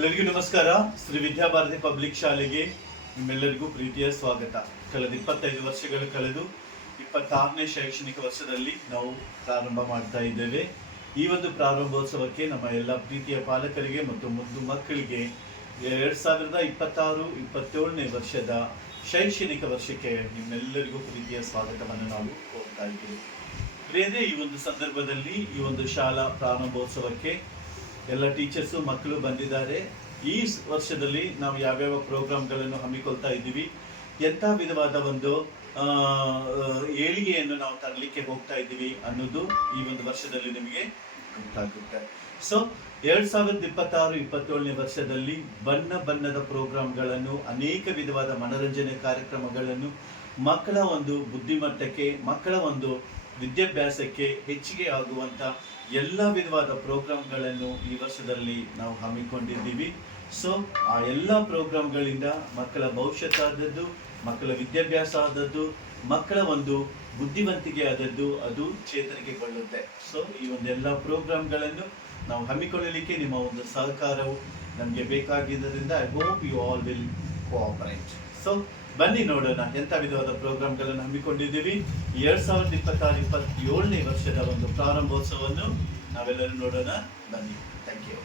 ಎಲ್ಲರಿಗೂ ನಮಸ್ಕಾರ. ಶ್ರೀ ವಿದ್ಯಾಭಾರತಿ ಪಬ್ಲಿಕ್ ಶಾಲೆಗೆ ನಿಮ್ಮೆಲ್ಲರಿಗೂ ಪ್ರೀತಿಯ ಸ್ವಾಗತ. ಕಳೆದ 25 ವರ್ಷಗಳು ಕಳೆದು 26ನೇ ಶೈಕ್ಷಣಿಕ ವರ್ಷದಲ್ಲಿ ನಾವು ಪ್ರಾರಂಭ ಮಾಡ್ತಾ ಇದ್ದೇವೆ. ಈ ಒಂದು ಪ್ರಾರಂಭೋತ್ಸವಕ್ಕೆ ನಮ್ಮ ಎಲ್ಲ ಪ್ರೀತಿಯ ಪಾಲಕರಿಗೆ ಮತ್ತು ಮುದ್ದು ಮಕ್ಕಳಿಗೆ 2026-27ನೇ ವರ್ಷದ ಶೈಕ್ಷಣಿಕ ವರ್ಷಕ್ಕೆ ನಿಮ್ಮೆಲ್ಲರಿಗೂ ಪ್ರೀತಿಯ ಸ್ವಾಗತವನ್ನು ನಾವು ಕೋರ್ತಾ ಇದ್ದೇವೆ. ಪ್ರಿಯರೇ, ಈ ಒಂದು ಸಂದರ್ಭದಲ್ಲಿ ಈ ಒಂದು ಶಾಲಾ ಪ್ರಾರಂಭೋತ್ಸವಕ್ಕೆ ಎಲ್ಲ ಟೀಚರ್ಸು ಮಕ್ಕಳು ಬಂದಿದ್ದಾರೆ. ಈ ವರ್ಷದಲ್ಲಿ ನಾವು ಯಾವ್ಯಾವ ಪ್ರೋಗ್ರಾಮ್ಗಳನ್ನು ಹಮ್ಮಿಕೊಳ್ತಾ ಇದ್ದೀವಿ, ಎಂಥ ವಿಧವಾದ ಒಂದು ಏಳಿಗೆಯನ್ನು ನಾವು ತರಲಿಕ್ಕೆ ಹೋಗ್ತಾ ಇದ್ದೀವಿ ಅನ್ನೋದು ಈ ಒಂದು ವರ್ಷದಲ್ಲಿ ನಿಮಗೆ ಗೊತ್ತಾಗುತ್ತೆ. ಸೊ 2026-27ನೇ ವರ್ಷದಲ್ಲಿ ಬಣ್ಣದ ಪ್ರೋಗ್ರಾಮ್ಗಳನ್ನು, ಅನೇಕ ವಿಧವಾದ ಮನರಂಜನೆ ಕಾರ್ಯಕ್ರಮಗಳನ್ನು, ಮಕ್ಕಳ ಒಂದು ಬುದ್ಧಿಮಟ್ಟಕ್ಕೆ, ಮಕ್ಕಳ ಒಂದು ವಿದ್ಯಾಭ್ಯಾಸಕ್ಕೆ ಹೆಚ್ಚಿಗೆ ಆಗುವಂಥ ಎಲ್ಲ ವಿಧವಾದ ಪ್ರೋಗ್ರಾಮ್ಗಳನ್ನು ಈ ವರ್ಷದಲ್ಲಿ ನಾವು ಹಮ್ಮಿಕೊಂಡಿದ್ದೀವಿ. ಸೊ ಆ ಎಲ್ಲ ಪ್ರೋಗ್ರಾಮ್ಗಳಿಂದ ಮಕ್ಕಳ ಭವಿಷ್ಯತ್ ಆದದ್ದು, ಮಕ್ಕಳ ವಿದ್ಯಾಭ್ಯಾಸ ಆದದ್ದು, ಮಕ್ಕಳ ಒಂದು ಬುದ್ಧಿವಂತಿಕೆ ಆದದ್ದು ಅದು ಚೇತರಿಕೆಗೊಳ್ಳುತ್ತೆ. ಸೊ ಈ ಒಂದೆಲ್ಲ ಪ್ರೋಗ್ರಾಮ್ಗಳನ್ನು ನಾವು ಹಮ್ಮಿಕೊಳ್ಳಲಿಕ್ಕೆ ನಿಮ್ಮ ಒಂದು ಸಹಕಾರವು ನಮಗೆ ಬೇಕಾಗಿದ್ದರಿಂದ I hope you all will cooperate. So ಬನ್ನಿ ನೋಡೋಣ ಎಂಥ ವಿಧವಾದ ಪ್ರೋಗ್ರಾಮ್ಗಳನ್ನು ಹಮ್ಮಿಕೊಂಡಿದ್ದೀವಿ. 2026-27ನೇ ವರ್ಷದ ಒಂದು ಪ್ರಾರಂಭೋತ್ಸವವನ್ನು ನಾವೆಲ್ಲರೂ ನೋಡೋಣ. ಬನ್ನಿ. Thank you.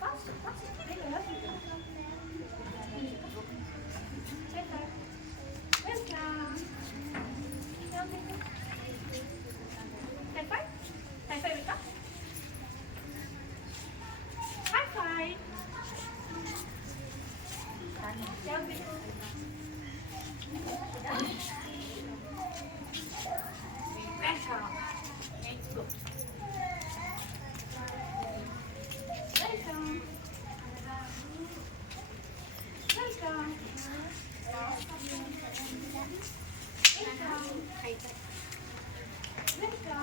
Fast, fast. Venga, rápido. Welcome. Welcome. High five. High five, Vika. High five. Down, Vika. Welcome. Let's go. Welcome. Welcome. Welcome.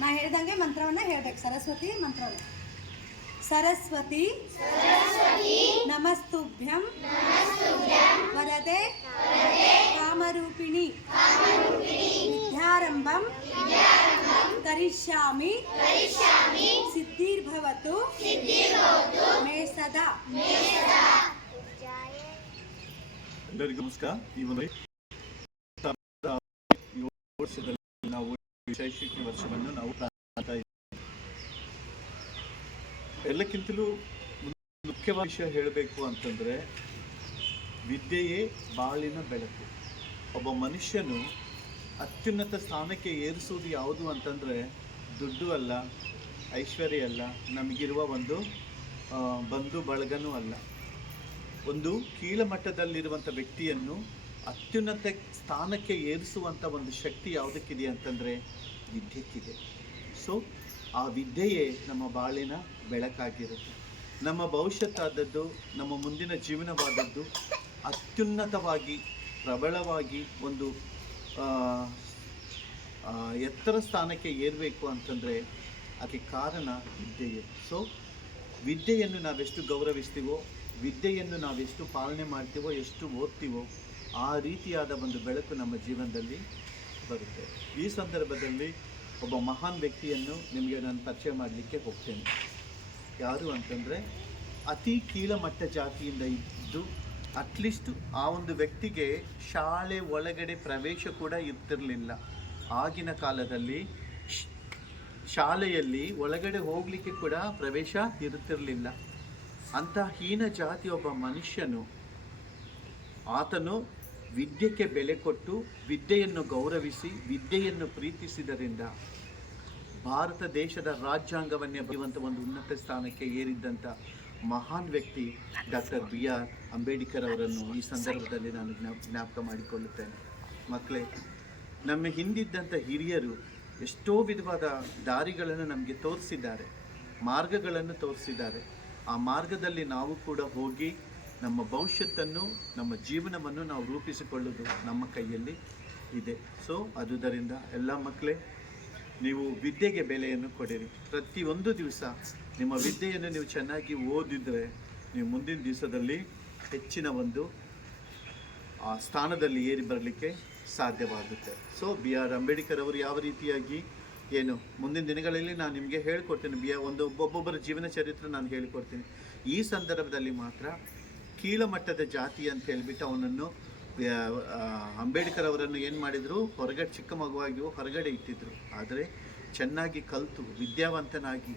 ನಾ ಹೇಳ್ದಂಗೆ ಮಂತ್ರವನ್ನ ಹೇಳ್ಬೇಕು. ಸರಸ್ವತಿ ಮಂತ್ರವನ್ನ. ಸರಸ್ವತಿ ನಮಸ್ತುಭ್ಯಂ ವರದೆ ಕಾಮರೂಪಿಣಿ ವಿದ್ಯಾರಂಭಂ ಕರಿಷ್ಯಾಮಿ ಸಿದ್ಧಿರ್ಭವತು ಮೇ ಸದಾ. ಎಲ್ಲರಿಗೂ ನಮಸ್ಕಾರ. ಈ ಒಂದು ವರ್ಷದಲ್ಲಿ ನಾವು ಶೈಕ್ಷಣಿಕ ವರ್ಷವನ್ನು ನಾವು ಪ್ರಾರಂಭಿಸ್ತಾ ಇದ್ದೀವಿ. ಎಲ್ಲಕ್ಕಿಂತಲೂ ಮುಖ್ಯವಾದ ವಿಷಯ ಹೇಳಬೇಕು ಅಂತಂದರೆ, ವಿದ್ಯೆಯೇ ಬಾಳಿನ ಬೆಳಕು. ಒಬ್ಬ ಮನುಷ್ಯನು ಅತ್ಯುನ್ನತ ಸ್ಥಾನಕ್ಕೆ ಏರಿಸುವುದು ಯಾವುದು ಅಂತಂದರೆ ದುಡ್ಡು ಅಲ್ಲ, ಐಶ್ವರ್ಯ ಅಲ್ಲ, ನಮಗಿರುವ ಒಂದು ಬಂಧು ಬಳಗನೂ ಅಲ್ಲ. ಒಂದು ಕೀಳಮಟ್ಟದಲ್ಲಿರುವಂಥ ವ್ಯಕ್ತಿಯನ್ನು ಅತ್ಯುನ್ನತ ಸ್ಥಾನಕ್ಕೆ ಏರಿಸುವಂಥ ಒಂದು ಶಕ್ತಿ ಯಾವುದಕ್ಕಿದೆ ಅಂತಂದರೆ ವಿದ್ಯೆಕ್ಕಿದೆ. ಸೊ ಆ ವಿದ್ಯೆಯೇ ನಮ್ಮ ಬಾಳಿನ ಬೆಳಕಾಗಿರುತ್ತೆ. ನಮ್ಮ ಭವಿಷ್ಯತ್ತಾದದ್ದು, ನಮ್ಮ ಮುಂದಿನ ಜೀವನವಾದದ್ದು ಅತ್ಯುನ್ನತವಾಗಿ ಪ್ರಬಲವಾಗಿ ಒಂದು ಎತ್ತರ ಸ್ಥಾನಕ್ಕೆ ಏರಬೇಕು ಅಂತಂದರೆ ಅದಕ್ಕೆ ಕಾರಣ ವಿದ್ಯೆಯೇ. ಸೊ ವಿದ್ಯೆಯನ್ನು ನಾವೆಷ್ಟು ಗೌರವಿಸ್ತೀವೋ, ವಿದ್ಯೆಯನ್ನು ನಾವೆಷ್ಟು ಪಾಲನೆ ಮಾಡ್ತೀವೋ, ಎಷ್ಟು ಓದ್ತೀವೋ, ಆ ರೀತಿಯಾದ ಒಂದು ಬೆಳಕು ನಮ್ಮ ಜೀವನದಲ್ಲಿ ಬರುತ್ತೆ. ಈ ಸಂದರ್ಭದಲ್ಲಿ ಒಬ್ಬ ಮಹಾನ್ ವ್ಯಕ್ತಿಯನ್ನು ನಿಮಗೆ ನಾನು ಪರಿಚಯ ಮಾಡಲಿಕ್ಕೆ ಹೋಗ್ತೇನೆ. ಯಾರು ಅಂತಂದರೆ, ಅತಿ ಕೀಳಮಟ್ಟ ಜಾತಿಯಿಂದ ಇದ್ದು ಅಟ್ಲೀಸ್ಟ್ ಆ ಒಂದು ವ್ಯಕ್ತಿಗೆ ಶಾಲೆ ಒಳಗಡೆ ಪ್ರವೇಶ ಕೂಡ ಇರ್ತಿರಲಿಲ್ಲ. ಆಗಿನ ಕಾಲದಲ್ಲಿ ಶಾಲೆಯಲ್ಲಿ ಒಳಗಡೆ ಹೋಗಲಿಕ್ಕೆ ಕೂಡ ಪ್ರವೇಶ ಇರುತ್ತಿರಲಿಲ್ಲ. ಅಂಥ ಹೀನ ಜಾತಿ ಒಬ್ಬ ಮನುಷ್ಯನು, ಆತನು ವಿದ್ಯೆಗೆ ಬೆಲೆ ಕೊಟ್ಟು ವಿದ್ಯೆಯನ್ನು ಗೌರವಿಸಿ ವಿದ್ಯೆಯನ್ನು ಪ್ರೀತಿಸಿದರಿಂದ ಭಾರತ ದೇಶದ ರಾಜ್ಯಾಂಗವನ್ನೇ ಬರೆಯುವಂಥ ಒಂದು ಉನ್ನತ ಸ್ಥಾನಕ್ಕೆ ಏರಿದ್ದಂಥ ಮಹಾನ್ ವ್ಯಕ್ತಿ ಡಾಕ್ಟರ್ BR ಅಂಬೇಡ್ಕರ್ ಅವರನ್ನು ಈ ಸಂದರ್ಭದಲ್ಲಿ ನಾನು ಜ್ಞಾಪಕ ಮಾಡಿಕೊಳ್ಳುತ್ತೇನೆ. ಮಕ್ಕಳೇ, ನಮ್ಮ ಹಿಂದಿದ್ದಂಥ ಹಿರಿಯರು ಎಷ್ಟೋ ವಿಧವಾದ ದಾರಿಗಳನ್ನು ನಮಗೆ ತೋರಿಸಿದ್ದಾರೆ, ಮಾರ್ಗಗಳನ್ನು ತೋರಿಸಿದ್ದಾರೆ. ಆ ಮಾರ್ಗದಲ್ಲಿ ನಾವು ಕೂಡ ಹೋಗಿ ನಮ್ಮ ಭವಿಷ್ಯತ್ತನ್ನು, ನಮ್ಮ ಜೀವನವನ್ನು ನಾವು ರೂಪಿಸಿಕೊಳ್ಳುವುದು ನಮ್ಮ ಕೈಯಲ್ಲಿ ಇದೆ. ಸೊ ಅದುದರಿಂದ ಎಲ್ಲ ಮಕ್ಕಳೇ, ನೀವು ವಿದ್ಯೆಗೆ ಬೆಲೆಯನ್ನು ಕೊಡಿರಿ. ಪ್ರತಿಯೊಂದು ದಿವಸ ನಿಮ್ಮ ವಿದ್ಯೆಯನ್ನು ನೀವು ಚೆನ್ನಾಗಿ ಓದಿದರೆ ನೀವು ಮುಂದಿನ ದಿವಸದಲ್ಲಿ ಹೆಚ್ಚಿನ ಒಂದು ಆ ಸ್ಥಾನದಲ್ಲಿ ಏರಿ ಬರಲಿಕ್ಕೆ ಸಾಧ್ಯವಾಗುತ್ತೆ. ಸೊ BR ಅಂಬೇಡ್ಕರ್ ಅವರು ಯಾವ ರೀತಿಯಾಗಿ ಏನು ಮುಂದಿನ ದಿನಗಳಲ್ಲಿ ನಾನು ನಿಮಗೆ ಹೇಳಿಕೊಡ್ತೀನಿ. ಒಬ್ಬೊಬ್ಬರ ಜೀವನ ಚರಿತ್ರೆ ನಾನು ಹೇಳಿಕೊಡ್ತೀನಿ. ಈ ಸಂದರ್ಭದಲ್ಲಿ ಮಾತ್ರ ಕೀಳಮಟ್ಟದ ಜಾತಿ ಅಂತ ಹೇಳಿಬಿಟ್ಟು ಅವನನ್ನು ಅಂಬೇಡ್ಕರ್ ಅವರನ್ನು ಏನು ಮಾಡಿದರು, ಹೊರಗಡೆ ಚಿಕ್ಕ ಮಗುವಾಗಿ ಹೊರಗಡೆ ಇಟ್ಟಿದ್ರು. ಆದರೆ ಚೆನ್ನಾಗಿ ಕಲಿತು ವಿದ್ಯಾವಂತನಾಗಿ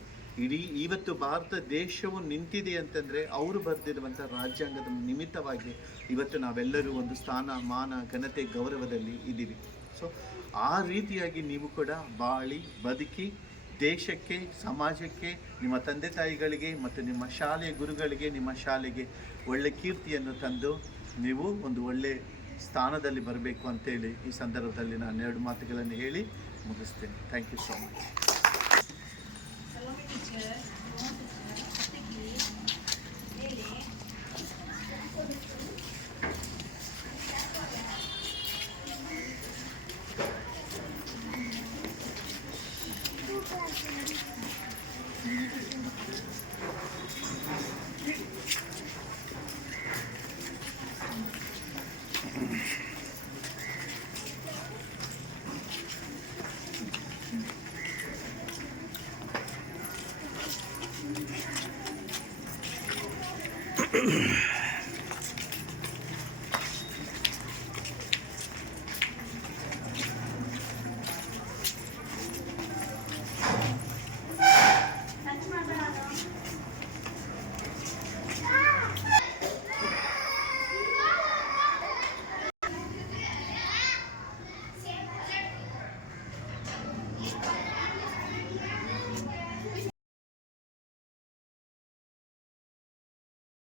ಇವತ್ತು ಭಾರತ ದೇಶವು ನಿಂತಿದೆ ಅಂತಂದರೆ ಅವರು ಬರೆದಿರುವಂಥ ರಾಜ್ಯಾಂಗದ ನಿಮಿತ್ತವಾಗಿ ಇವತ್ತು ನಾವೆಲ್ಲರೂ ಒಂದು ಸ್ಥಾನ, ಮಾನ, ಘನತೆ, ಗೌರವದಲ್ಲಿ ಇದ್ದೀವಿ. ಸೊ ಆ ರೀತಿಯಾಗಿ ನೀವು ಕೂಡ ಬಾಳಿ ಬದುಕಿ ದೇಶಕ್ಕೆ, ಸಮಾಜಕ್ಕೆ, ನಿಮ್ಮ ತಂದೆ ತಾಯಿಗಳಿಗೆ ಮತ್ತು ನಿಮ್ಮ ಶಾಲೆಯ ಗುರುಗಳಿಗೆ, ನಿಮ್ಮ ಶಾಲೆಗೆ ಒಳ್ಳೆ ಕೀರ್ತಿಯನ್ನು ತಂದು ನೀವು ಒಂದು ಒಳ್ಳೆ ಸ್ಥಾನದಲ್ಲಿ ಬರಬೇಕು ಅಂತೇಳಿ ಈ ಸಂದರ್ಭದಲ್ಲಿ ನಾನು 2 ಮಾತುಗಳನ್ನು ಹೇಳಿ ಮುಗಿಸ್ತೇನೆ. Thank you so much. Hello, teacher.